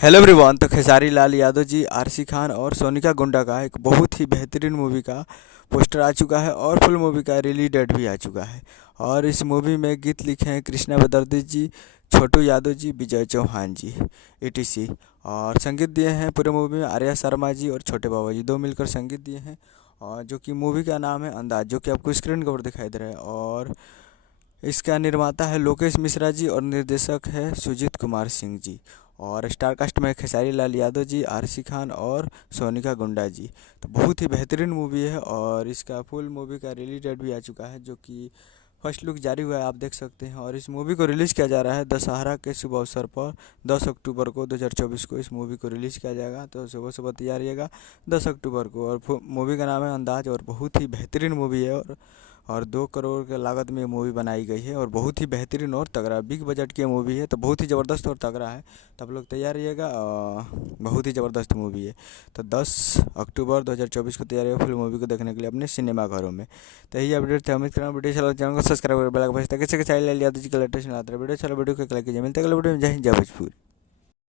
Hello everyone. तो Khesari Lal Yadav ji, RC Khan और सोनिका गुंडा का एक बहुत ही बेहतरीन मूवी का पोस्टर आ चुका है और फुल मूवी का रिलीज डेट भी आ चुका है। और इस मूवी में गीत लिखे हैं कृष्णा बदर्दी जी, छोटू यादव जी, विजय चौहान जी, ईटीसी। और संगीत दिए हैं पूरे मूवी में आर्या शर्मा जी और छोटे बाबा जी, दो मिलकर संगीत दिए हैं। और जो कि मूवी का नाम है अंदाज, जो कि आपको स्क्रीन कवर दिखाई दे रहा है। और इसका निर्माता है लोकेश मिश्रा जी और निर्देशक है सुजीत कुमार सिंह जी। और स्टार कास्ट में खेसारी लाल यादव जी, आरसी खान और सोनिका गुंडा जी। तो बहुत ही बेहतरीन मूवी है और इसका फुल मूवी का रिलीज डेट भी आ चुका है, जो कि फर्स्ट लुक जारी हुआ है, आप देख सकते हैं। और इस मूवी को रिलीज़ किया जा रहा है दशहरा के शुभ अवसर पर 10 अक्टूबर को 2024 को इस मूवी को रिलीज़ किया जाएगा। तो सुबह सुबह तैयार रहिएगा 10 अक्टूबर को। और मूवी का नाम है अंदाज और बहुत ही बेहतरीन मूवी है। और 2 करोड़ के लागत में ये मूवी बनाई गई है और बहुत ही बेहतरीन और तगड़ा बिग बजट की मूवी है। तो बहुत ही ज़बरदस्त और तगड़ा है, तो आप लोग तैयार रहिएगा। बहुत ही ज़बरदस्त मूवी है। तो 10 अक्टूबर 2024 को तैयार रहिएगा फुल मूवी को देखने के लिए अपने सिनेमा घरों में। तो यही अपडेट थे। उम्मीद करना वीडियो चलो, चैनल को सब्सक्राइब कर बेल आइकन बजाते कैसे चाइल्ड याद जी का लेटेस्ट आते हैं वीडियो। चलो वीडियो को लाइक कीजिए। मिलते हैं अगले वीडियो में। जय हिंद, जय भोजपुर।